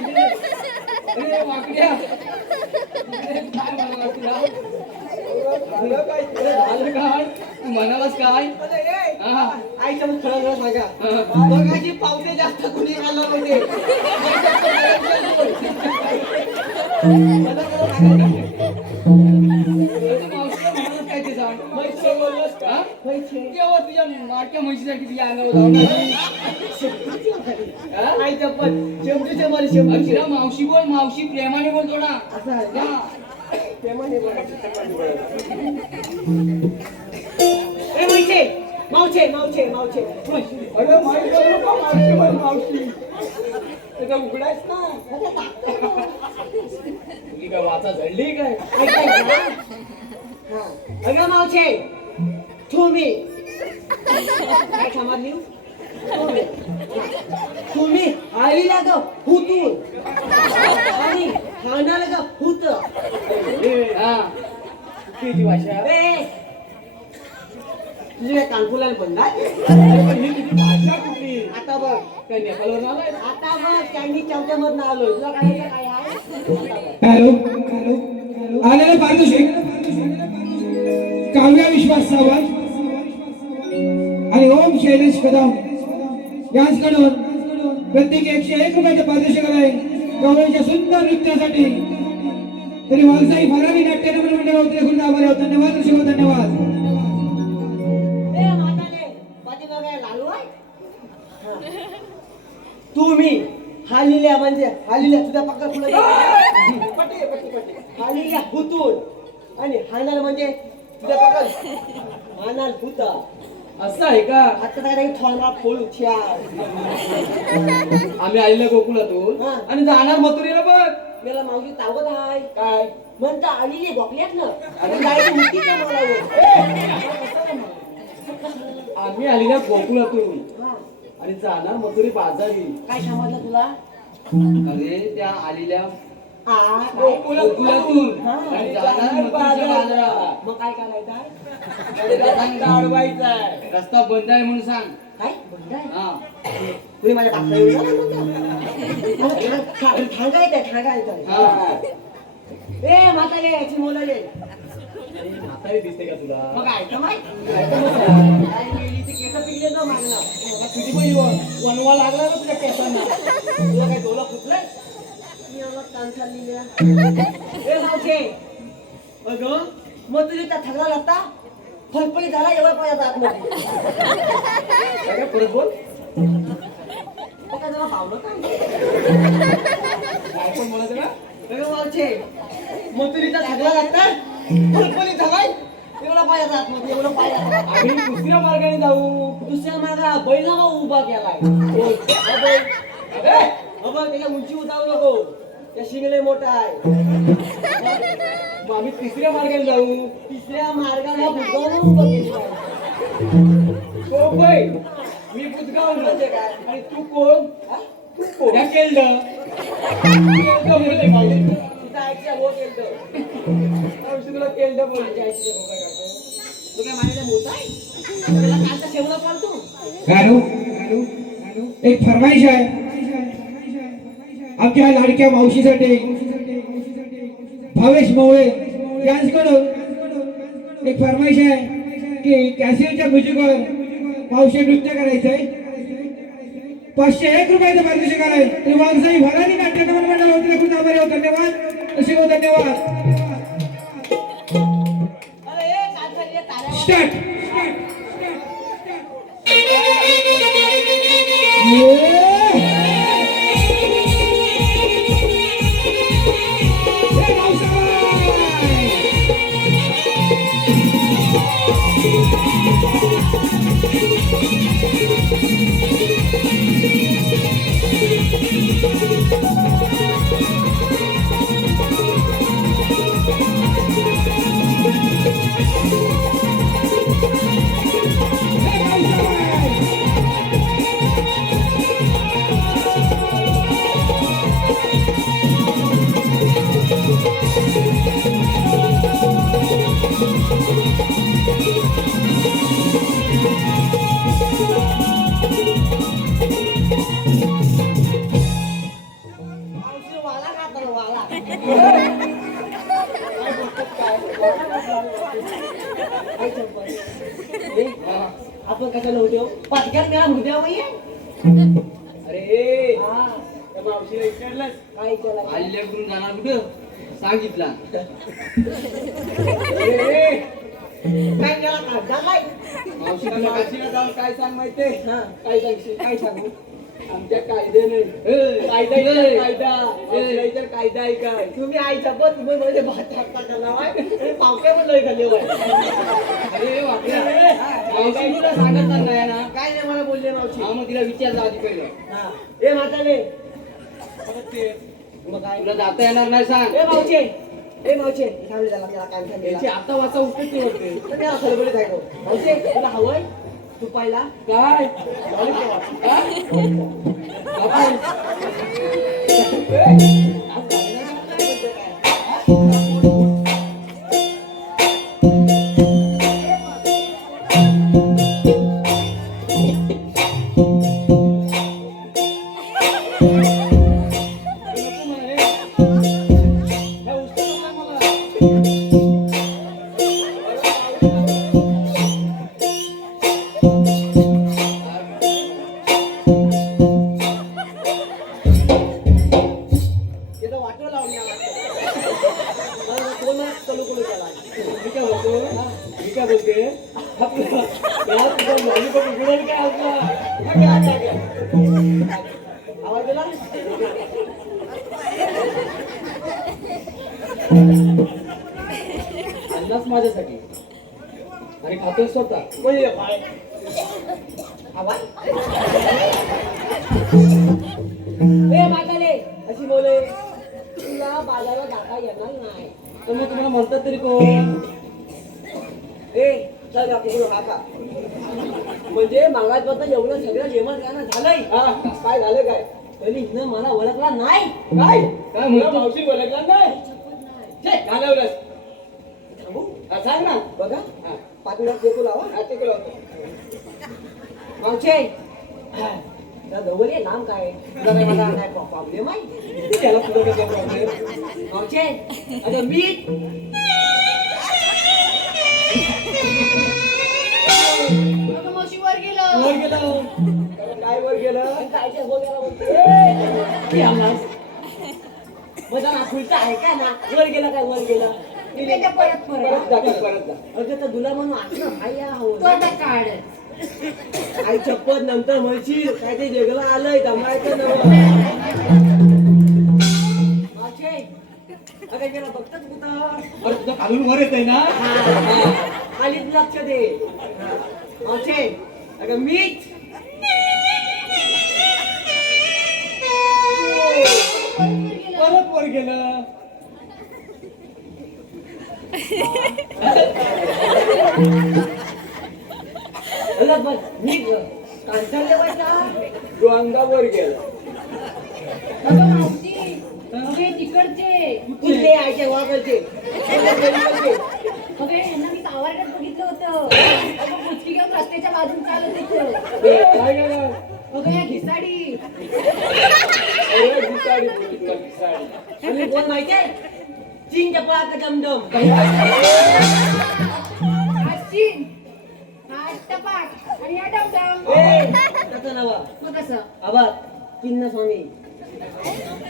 अरे वाकड्या अरे काय म्हणालास तुला? झालं काय तू म्हणालास काय हा. आईच्या मग खरं सांगा हा. दोघांची पावते जास्त कुणी घालणार होते तुझं मावशीला म्हणालास काय ते सांग हा? केव्हा तुझ्या माटक्या म्हशीसाठी तुझ्या अंगावर धावणार? हा? आईच्या पण शेमटीचे मला शेमटीचे तुला मावशी बोल, मावशी प्रेमाने बोल थोडा. असं आहे का? हा. प्रेमाने बोलायचं, प्रेमाने बोलायचं. ए मावशे मावशे मावशे मावशे अरे मावशी बोल नको, मावशी बोल, मावशी. त्याचा उघडायच ना तुझी काय वाचा झडली काय? हा. अगं मावशे तुम्ही काय समजली तुम्ही आईला ग हुतून आणि खाणाला ग हुत हा. किती भाषा? तुझी काय कानफुलाला बंद आहे? पण ही तुझी भाषा कुठली? आता बघ काय नेपाळवरून आलाय? आता बघ त्यांनी चौथ्यामधनं आलो तुला काय काय आहे हॅलो आलेले पारितोषिक काव्या विश्वास सावंत आणि ओम शैलेश कदम यांच्याकडून प्रत्येक 101 रुपयाचे पारितोषिक आहे गवळीच्या सुंदर नृत्यासाठी. तरी वालसाई फरारी नाट्य नगर मंडळावरती खूप आभारी आहोत. धन्यवाद शिव धन्यवाद. ए म्हातारे पाठीमागे लालू आहे तुम्ही हालिल्या म्हणजे हालिल्या तुझ्या पक्का पुढे पटे पटे पटे हालिल्या हुतून आणि हाणार म्हणजे तुझ्या पक्का हाणार हुता असं आहे का? आता काय नाही थोडा फोड उठ्या आम्ही आलेल्या गोकुळातून हा. आणि जाणार मथुरेला बघ. मला मावशी तावत आहे काय म्हणता आलेली बॉकल्यात ना आणि जायची मुक्ती काय मला आम्ही आलेल्या गोकुळातून हा. आणि जाणार मथुरे बाजारी. काय समजलं तुला अरे त्या आलेल्या काय? गोकुळातून हा. आणि जाणार मथुरेच्या बाजारात. मग काय करायचं रस्ता अडवायचाय. रस्ता बंद आहे म्हणून सांग. काय बंद आहे हा. तुम्ही माझ्या काका येऊन ठांगायचंय हा. ए म्हातारे याची मोलाले म्हातारी दिसते का तुला? मग काय तर माहित काय गेली ते केस पिकले ना मागणं तुझी पण वनवा लागला ना तुझ्या केसांना. तुला काय डोला फुटलंय मी एवढा कान खाल्ली ए मावशे अगं मग तुझी त्या ठगला लागता फलफली झाला एवढा पाहिजे आतमध्ये काय परत बोल. काय जरा पावलं काय काय पण बोलायचं ना? अगं मावशे मथुरीचा ठगला लागता फलफली झालाय एवढा पाहिजे आतमध्ये एवढं पाहिजे आम्ही दुसऱ्या मार्गाने जाऊ. दुसऱ्या मागा बैलावा उभा केलाय त्याच्या उंची उतारू नको त्या शिंगले मोठा आहे मग आम्ही तिसऱ्या मार्गाने जाऊ. तिसऱ्या मार्गाला बुजगावून उभं केलंय. हो बाई, मी बुधगाव म्हणजे काय आणि तू कोण? हा? तू कोण्या केलं? तिथं आईच्या हो केलं तुला केलं बोल. तू काय माझ्या मोठा आहे त्याला कालचा शेवला पडतो हॅलो एक फरमाईश आहे आमच्या लाडक्या मावशीसाठी भावेश मवळे यांच्याकडून एक फरमाईश आहे की कॅसेटच्या म्युझिकवर मावशी नृत्य करायचंय. 501 रुपयाचं पारितोषिक आहे. तरी वाघसाई भरारी नाट्य नगर मंडळ होते खूप आभारी आहोत. धन्यवाद शिव धन्यवाद. अरे ए काय चालली ताऱ्या स्टार्ट आई चप्पल. आपण कशाला होतो पटकन मला उद्या अरे हा त्या मावशीला विचारलंस काय केला आलेल्या करून जाणार कुठं सांगितला काय केला का झालाय मावशीला जाऊन काय सांग माहितीये हा काय सांगशील काय सांगू आमच्या कायद्याने कायदा इथं कायदा मावशीला इतर कायदा आहे काय तुम्ही आई चप्पल तुम्ही म्हणजे भात टाकला पावके पण लय खाल्ले अरे बापरे मावशी तुला सांगत नाही ना काय नाही मला बोलले मावशी हा मग तिला विचारलं आधी पहिलं हा ए म्हातारे मग काय तुला जाता येणार नाही सांग ए मावशे थांबले त्याला त्याला काय याची सांगितलं आता वाचा उपयोग वाटते तर त्याला खलबली काय गो मावशे तुला हवंय तू पाहिला काय तिथं वाटलं लावली आम्हाला कोणच कलू कलू केला मी काय बोलतो मी काय बोलते आपलं गावात जाऊन लॉलीपॉप उघडेल काय आपला आवाज दिला अन्नाच माझ्यासाठी आणि खातोय स्वतः म्हणजे काय आवाज ए माताले अशी बोले तुला बाजारात जाता येणार नाही तर मग तुम्हाला म्हणतात तरी कोण ए चल आपण काका म्हणजे मागासपासून एवढं सगळं जेवण काय झालंय काय झालं काय तरी हिनं मला ओळखला नाही काय काय म्हणतो मावशी बोलायला नाही छे घालवलंस थांबू सांग ना बघा पाठीला टेकू लावा हा, ते केलं होतं. मावशे त्या जवळ ये लांब काय जरा मला काय प्रॉब्लेम आहे त्याला कुठं काय प्रॉब्लेम मावशे अगं मी अगं मावशी वर गेलं वर गेलं काय वर गेलं काय वर गेला मग नागपूरचं आहे का ना वर गेला काय वर गेला त्याच्या परत परत जा परत जा अगं तर तुला म्हणून आठवण हाय आहो तो आता काढ आई चप्पल नंतर म्हणशील काय ते वेगळं आलंय जमायचं नवं मावशे अगं गेला बघतच कुठं अरे तुझं खालून वर येत आहे ना आलीच लक्ष दे मावशे अगं मीच परत वर गेलं अगं बघ मी कांचारले बघा डोंगावर गेलं अगं मावशी अगे तिकडचे कुठले आयचे वागायचे अगे यांना मी तावारड्यात बघितलं होतं अगं पुचकी घेऊन रस्त्याच्या बाजून चालत होतं काय गेलं अगं या घिसाडी अरे भिकारी बोलली तुला भिकारी. आणि कोण माहितीये चीनच्या पळाचा दमदम आजीन हा टपाट आणि हा डमडम त्याचं नाव मग कसं आबा चिन्न स्वामी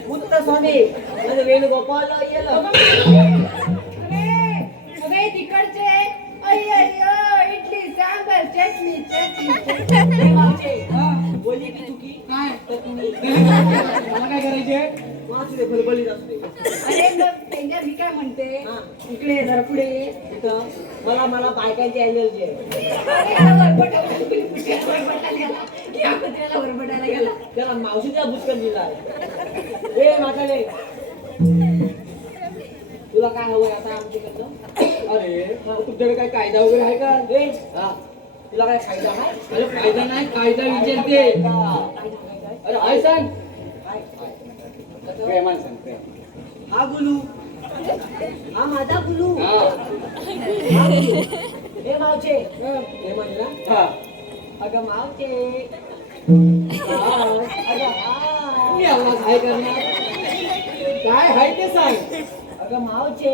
मुक्त स्वामी आणि वेणुगोपाल येलं अगे तिकडचे अय्य अय्य इडली सांबर चटणी चटणी बोलली की चुकी तर तुम्ही मला काय करायचे वाचले भलबलीत असते अरे मग त्यांच्या मी काय म्हणते हा. इकडे ये जरा पुढे ये. तिथं मला बायकांची एनर्जी आहे अरे हा वरबटाला गेला. या कुत्र्याला वरबटाला गेला. त्याला मावशीच्या बुचकन दिला आहे ए म्हातारे तुला काय हवंय आता आमच्याकडनं अरे तुमच्याकडे काय कायदा वगैरे आहे का ए हा तुला काय फायदा आहे अरे कायदा नाही कायदा विचारते अरे काय सांग प्रेमान सांग प्रेम हा गुलू हा माझा गुलू हा हे मावचे हे म्हणला हा अगं मावचे अगं हा मी आवाज आहे करणार काय आहे ते सांग अगं मावचे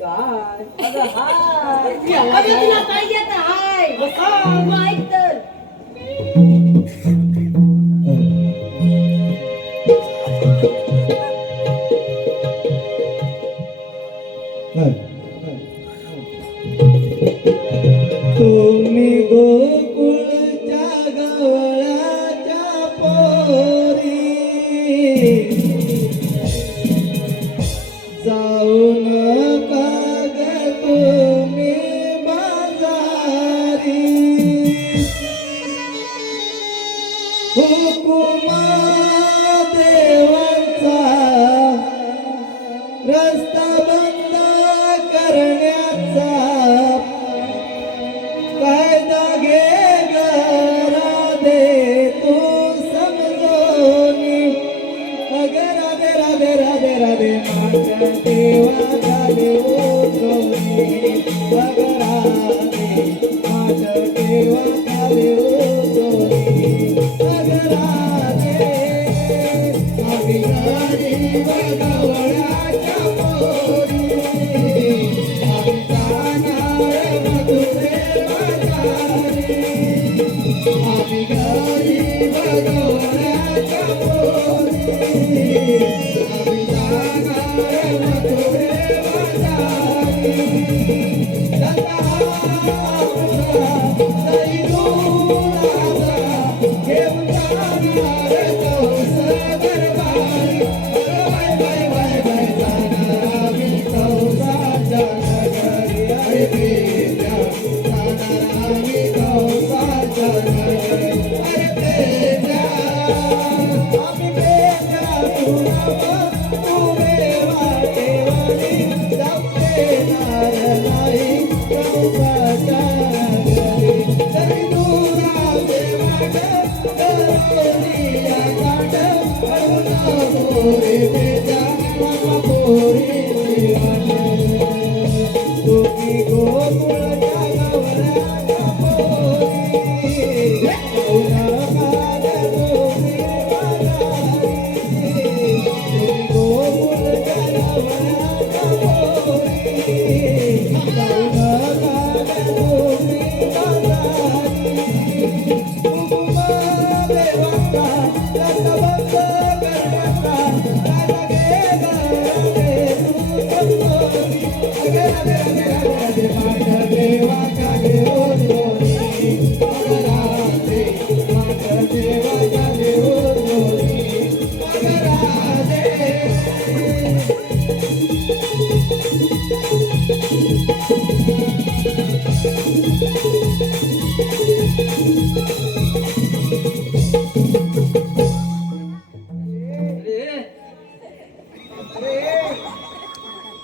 काय अगं हाय अगं तुला पाहिजे आता हाय मग ऐक तर तुम्ही गोकुळच्या गवळाच्या पोरी जाऊ नका ग तुम्ही बाजारी हुकुमा देवांचा रस्ता बंद करण्याचा कायदा घे गरा दे तू समजोनी अगं राधे राधे राधे राधे माझ्या देवा झाले ओझोनी अगं राधे माझ्या देवा झाले ओझोनी अगं राधे आम्ही गाडी गवळाच्या पोरी आम्ही जाणार मधुरे बाजारी आम्ही गाडी गवळाच्या पोरी आम्ही जाणार मधुरे बाजारी घेऊन जाणार कौस दरबारी बाय बाय बाय बाय जाणार आम्ही कौसाच्या नगरी अरे प्रेम जाणार आम्ही कौसाच्या नगरी अरे प्रेम आम्ही प्रेम तुरे वाटेवाडी जाऊ देणार नाही कौसाच्या नगरी तरी दूरा देवाड करोलिया काढ पोरे बेजा पोरे तुम्ही गोकुळच्या गवळाच्या पोरी जाऊ नका तुम्ही बाजारी तुम्ही गोकुळच्या गवळाच्या पोरी जाऊ नका तुम्ही बाजारी हुकुमा देवांचा रस्ता बंद करण्याचा कायदा घे गरा दे तू समजोनी अगं राधे राधे राधे राधे माझ्या देवाच्या घे ओझोनी अगं राधे माझ्या देवाच्या घे ओझोनी अगं राधे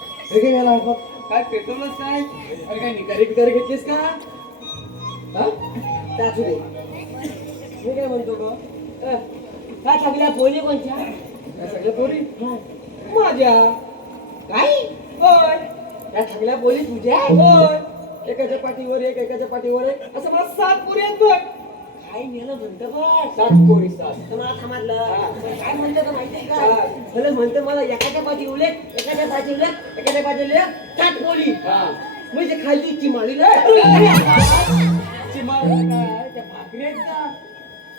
काय पेट्रोलच काय अरे काय निकारी बिकारी घेतलीस का हा टाकू दे मी काय म्हणतो ग काय सगळ्या बोली कोणच्या या सगळ्या पोरी माझ्या काय होय या सगळ्या बोली तुझ्या होय एकाच्या पाठीवर एक एकाच्या पाठीवर एक असं मला 7 पोरी आहेत बघ काय नेलं म्हणतं बघ 7 पोरी 7 तर मला थांबलं हा. काय म्हणतं का माहिती का हा. मला म्हणतं मला एकाच्या पाठी उलेख एकाच्या पाठी उलेख एकाच्या पाठी उलेख 7 बोली हा म्हणजे खाली चिमाळी रे चिमार काय त्या भाकरी आहेत का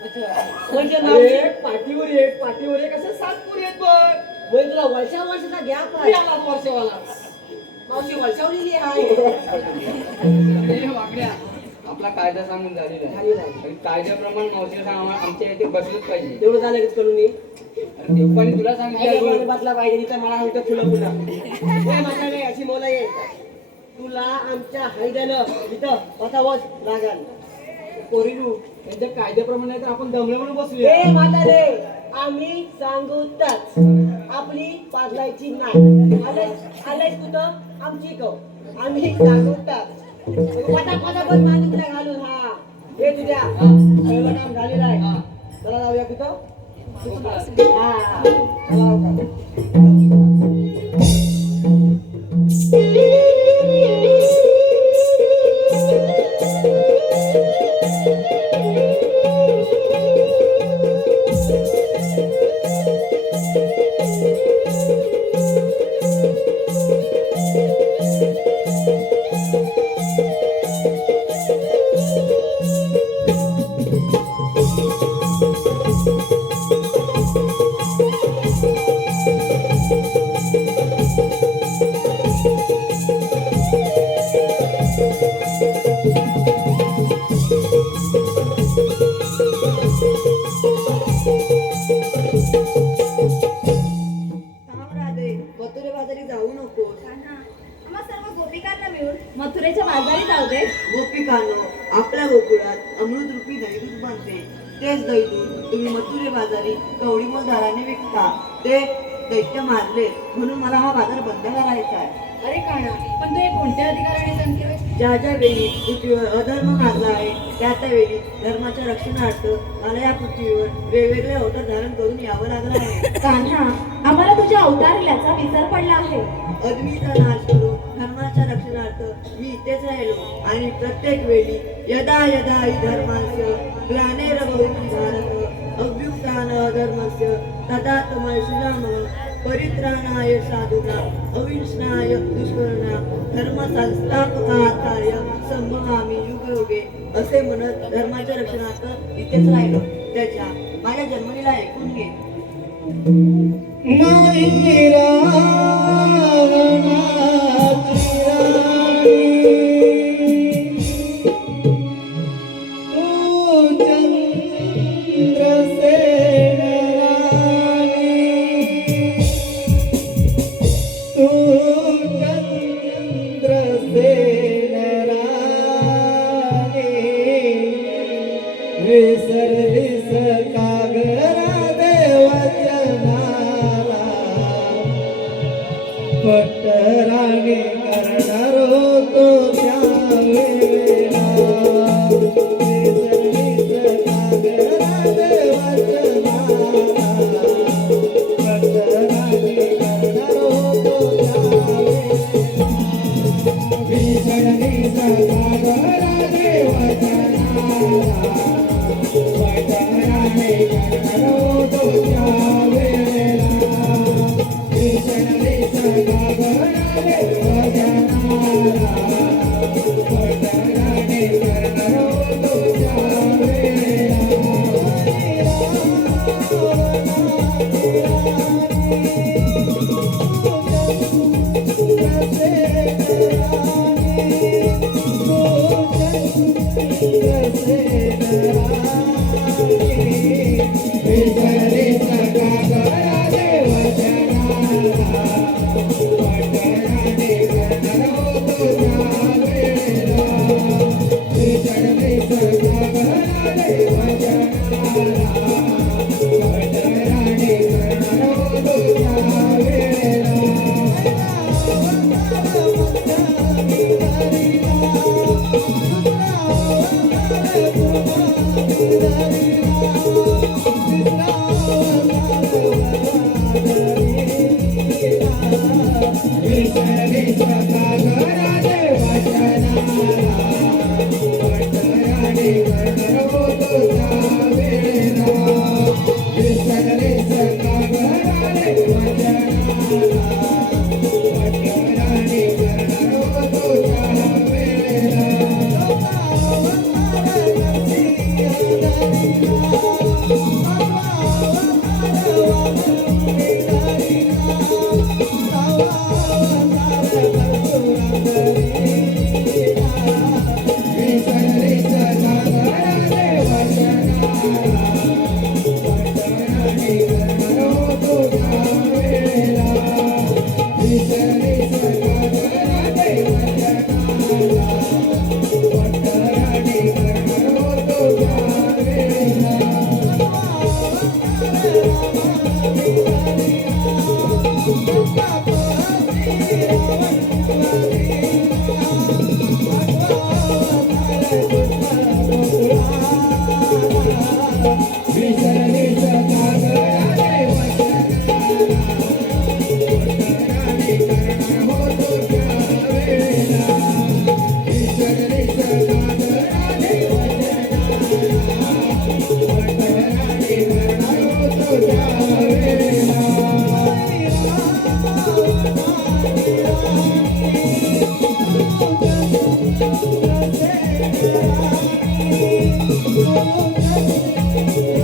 अच्छा म्हणजे नाव एक पाठीवर एक असं 7 पोरी आहेत बघ म्हणजे तुला वर्षाचा गॅप आहे याला वर्षवाला मावशी वर्षावलेली आहे हे वाकड्या आपला कायदा सांगून झालेला आहे झालेला आहे. आणि कायद्याप्रमाणे मावशीला आमच्या इथे बसलंच पाहिजे तेवढं झालं की करून मी अरे देवपाने तुला सांगितलं बसला पाहिजे तिथं मला सांगतो फुलं फुलं माझ्याकडे अशी मोला ये तुला आमच्या हायद्यानं इथं बसावंच लागल पोरीनू त्यांच्या कायद्याप्रमाणे तर आपण दमले म्हणून बसूया ए म्हातारे आम्ही सांगूताच आपली पाजलायची नाही आलायच कुठं आमची कव आम्ही सांगूताच पटापट माणूस तुला घालून हा हे तुझ्या पहिलं काम झालेलं आहे चला जाऊया कुठं हा चला आजारी जाऊ दे. गोपिकांनो, आपल्या गोकुळात अमृतरूपी दैदूत बनते. तेच दैदूत तुम्ही मथुरे बाजारी कवडीमोल दराने विकता. ते दैत्य मारले म्हणून मला हा बाजार बंद करायचा आहे. अरे काना, पण तू हे कोणत्या अधिकाराने सांगतोय? ज्या ज्या वेळी पृथ्वीवर अधर्म माजला आहे त्या त्यावेळी धर्माच्या रक्षणार्थ मला या पृथ्वीवर वेगवेगळे अवतार धारण करून यावं लागलं आहे. कान्हा, आम्हाला तुझ्या अवतारल्याचा विसर पडला आहे. अद्वीचा नाश करून धर्माच्या रक्षणार्थ मी इथेच राहिलो आणि प्रत्येक वेळी यदा यदा हि धर्मास्य ग्लानिर्भवति भारत अभ्युत्थान अधर्मस्य तदात्मय सृजामः परित्राणाय साधूनां अविनाशाय दुष्कृतां धर्म संस्थापकार्थाय संभवामि युगे युगे असे म्हणत धर्माच्या रक्षणार्थ इथेच राहिलो. त्याच्या माझ्या जन्मलीला ऐकून घे. नाही रावणाची राणी, तू चंद्रसेन राणी, तू चंद्रसेन राणी, विसरलीस कागरा देवचनाला, पट्टराणी करणार होतो त्यावेळेला, विसरलीस कागरा देवचनाला, पट्टराणी करणार होतो त्यावेळेला, विसरलीस कागरा देवचनाला, पट्टराणी करणार होतो त्यावेळेला, विसरलीस कागरा देवचनाला, पट्टराणी करणार होतो त्यावेळेला,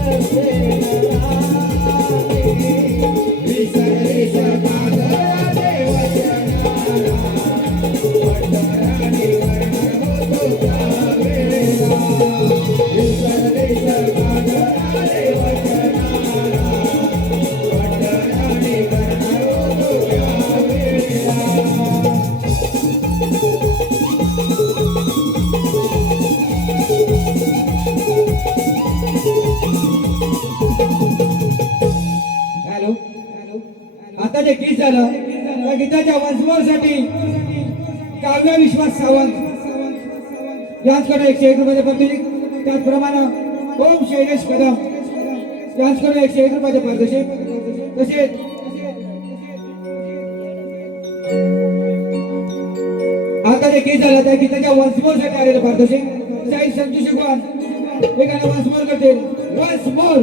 Yes, आता जे गीत झालं त्या गीताच्या वंशमोरसाठी काव्य विश्वास सावंत यांच्याकडे 101 रुपयाचे पारितोषिक. त्याचप्रमाणे ओम शैलेश कदम यांच्याकडे 101 रुपयाचे पारितोषिक. तसेच आता जे गीत झालं त्या गीताच्या वंशमोरसाठी आलेलं पारितोषिक साई संजू शिकवान हे गाणं वंशमोर करतील. वंशमोर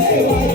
Hey,